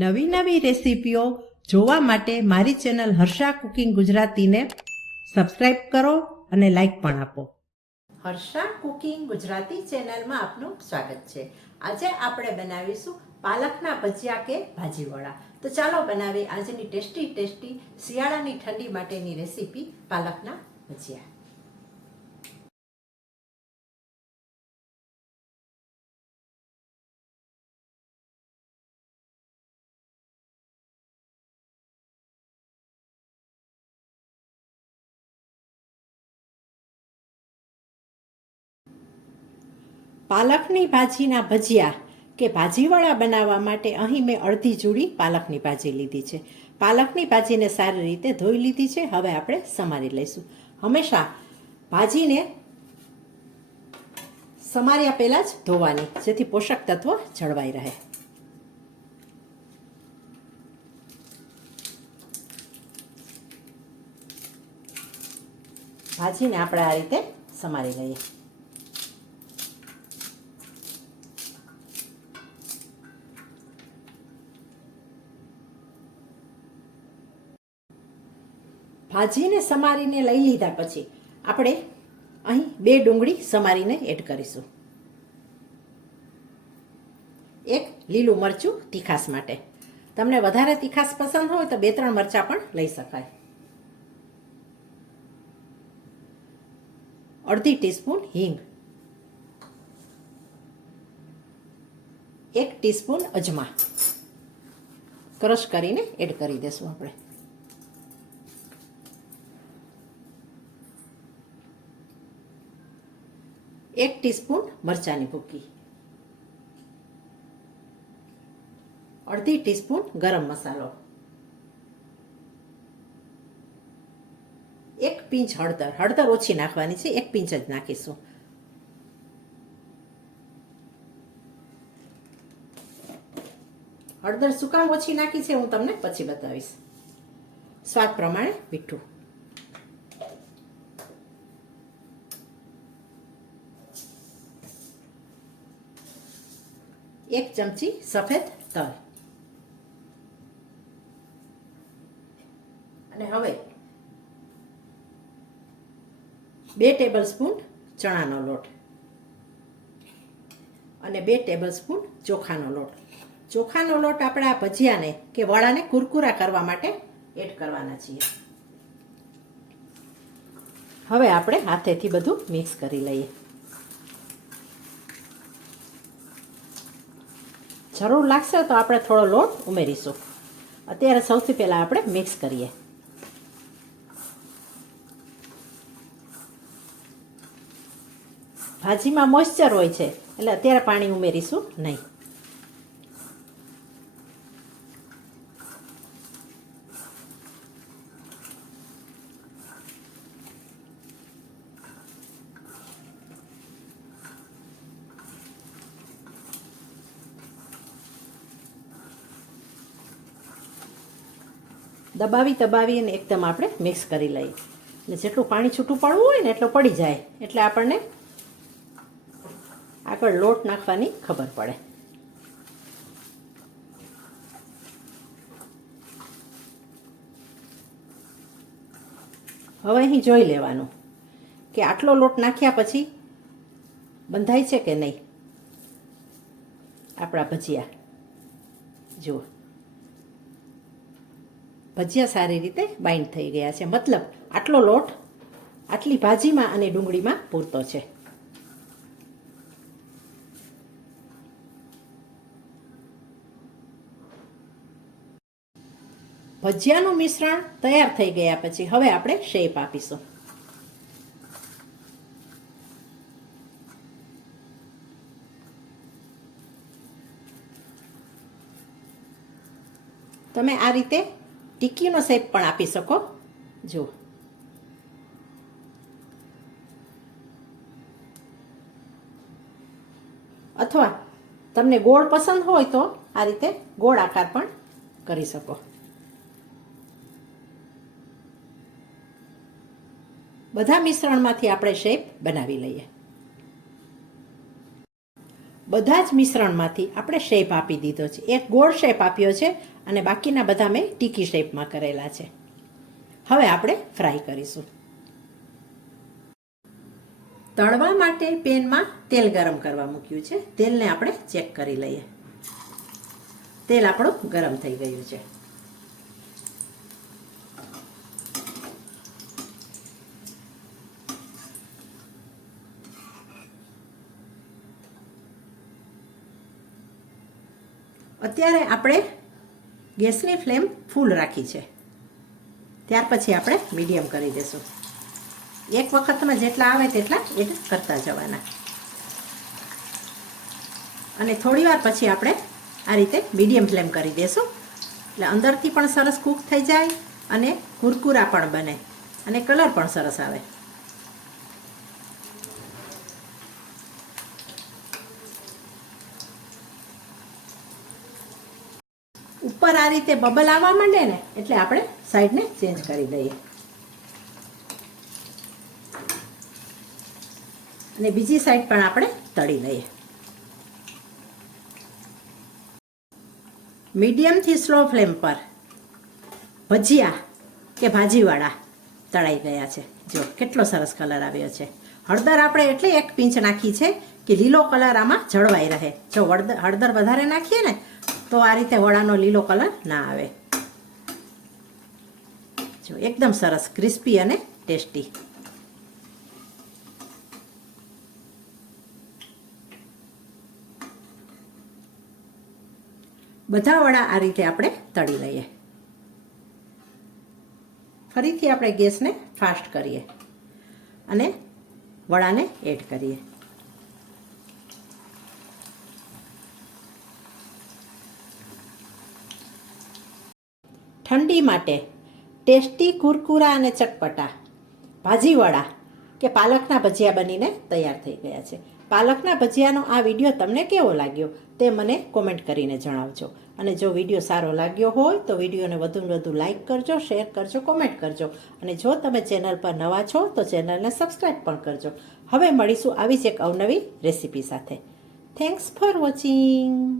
નવી નવી રેસીપીઓ જોવા માટે મારી ચેનલ હર્ષા કુકિંગ ગુજરાતીને સબસ્ક્રાઇબ કરો અને લાઈક પણ આપો. હર્ષા કુકિંગ ગુજરાતી ચેનલમાં આપનું સ્વાગત છે. આજે આપણે બનાવીશું પાલકના ભજીયા કે ભાજીવડા. તો ચાલો બનાવીએ આજની ટેસ્ટી ટેસ્ટી શિયાળાની ઠંડી માટેની રેસીપી પાલકના ભજીયા. પાલકની ભાજીના ભજીયા કે ભાજીવાળા બનાવવા માટે અહીં મેં અડધી જુડી પાલકની ભાજી લીધી છે. પાલકની ભાજીને સારી રીતે ધોઈ લીધી છે. હવે આપણે સમારી લઈશું. હંમેશા ભાજીને સમાર્યા પહેલાં જ ધોવાની, જેથી પોષક તત્વો જળવાઈ રહે. ભાજીને આપણે આ રીતે સમારી લઈએ. ભાજીને સમારીને લઈ લીધા પછી આપણે અહીં બે ડુંગળી સમારીને એડ કરીશું. એક લીલું મરચું તીખાસ માટે. તમને વધારે તીખાસ પસંદ હોય તો બે ત્રણ મરચાં પણ લઈ શકાય. અડધી ટીસ્પૂન હિંગ. એક ટીસ્પૂન અજમા. ક્રશ કરીને એડ કરી દેશું આપણે. એક ટીસ્પૂન મરચાંની ભૂકી અડધી ટીસ્પૂન ગરમ મસાલો એક પિંચ હળદર હળદર ઓછી નાખવાની છે એક પિંચ જ નાખીશું હળદર શું કામ ઓછી નાખી છે હું તમને પછી બતાવીશ। સ્વાદ પ્રમાણે મીઠું। એક ચમચી સફેદ તલ. અને હવે બે ટેબલ સ્પૂન ચણાનો લોટ અને બે ટેબલ સ્પૂન ચોખાનો લોટ. ચોખાનો લોટ આપણે આ ભજીયાને કે વડાને કુરકુરા કરવા માટે એડ કરવાના છીએ. હવે આપણે હાથેથી બધું મિક્સ કરી લઈએ. જરૂર લાગશે તો આપણે થોડો લોટ ઉમેરીશું. અત્યારે સૌથી પહેલાં આપણે મિક્સ કરીએ. ભાજીમાં મોઇશ્ચર હોય છે, એટલે અત્યારે પાણી ઉમેરીશું નહીં. દબાવી દબાવી અને એકદમ આપણે મિક્સ કરી લઈએ. એટલે જેટલું પાણી છૂટું પડવું હોય ને એટલું પડી જાય. એટલે આપણને આગળ લોટ નાખવાની ખબર પડે. હવે અહીં જોઈ લેવાનું કે આટલો લોટ નાખ્યા પછી બંધાય છે કે નહીં? આપણા ભજીયા. જુઓ. ભજીયા સારી રીતે બાઇન્ડ થઈ ગયા છે. મતલબ આટલો લોટ આટલી ભાજીમાં અને ડુંગળીમાં પૂરતો છે. ભજીયાનું મિશ્રણ તૈયાર થઈ ગયા પછી હવે આપણે શેપ આપીશું. તમે આ રીતે ટિક્કીનો શેપ પણ આપી શકો. જુઓ. અથવા તમને ગોળ પસંદ હોય તો આ રીતે ગોળ આકાર પણ કરી શકો. બધા મિશ્રણમાંથી આપણે શેપ બનાવી લઈએ. બધા જ મિશ્રણમાંથી આપણે શેપ આપી દીધો છે. એક ગોળ શેપ આપ્યો છે અને બાકીના બધા મેં ટીકી શેપમાં કરેલા છે. હવે આપણે ફ્રાય કરીશું. તળવા માટે પેનમાં તેલ ગરમ કરવા મૂક્યું છે. તેલને આપણે ચેક કરી લઈએ. તેલ આપણું ગરમ થઈ ગયું છે. અત્યારે આપણે ગેસની ફ્લેમ ફૂલ રાખી છે. ત્યાર પછી આપણે મીડિયમ કરી દઈશું. એક વખતમાં જેટલા આવે તેટલા એડ કરતા જવાના. અને થોડીવાર પછી આપણે આ રીતે મીડિયમ ફ્લેમ કરી દઈશું. એટલે અંદરથી પણ સરસ કૂક થઈ જાય અને કુરકુરા પણ બને અને કલર પણ સરસ આવે. ઉપર આ રીતે બબલ આવવા માંડે ને, એટલે આપણે સાઈડને ચેન્જ કરી દઈએ. અને બીજી સાઈડ પણ આપણે તળી લઈએ. મીડિયમથી સ્લો ફ્લેમ પર ભજીયા કે ભાજીવાળા તળાઈ ગયા છે. જો, કેટલો સરસ કલર આવ્યો છે. હળદર આપણે એટલે એક પીંચ નાખી છે કે લીલો કલર આમાં જળવાઈ રહે. જો હળદર હળદર વધારે નાખીએ ને તો આ રીતે વડાનો લીલો કલર ના આવે. જો એકદમ સરસ, ક્રિસ્પી અને ટેસ્ટી. બધા વડા આ રીતે આપણે તળી લઈએ. ફરીથી આપણે ગેસને ફાસ્ટ કરીએ અને વડાને એડ કરીએ. ઠંડી માટે ટેસ્ટી કુરકુરા અને ચટપટા. ભાજીવડા કે પાલકના ભજીયા બનીને તૈયાર થઈ ગયા છે. પાલકના ભજીયાનો આ વીડિયો તમને કેવો લાગ્યો તે મને કોમેન્ટ કરીને જણાવજો. અને જો વીડિયો સારો લાગ્યો હોય તો વિડીયોને વધુને વધુ લાઇક કરજો, શેર કરજો, કોમેન્ટ કરજો. અને જો તમે ચેનલ પર નવા છો તો ચેનલને સબસ્ક્રાઈબ પણ કરજો. હવે મળીશું આવી જ એક અવનવી રેસીપી સાથે. Thanks for watching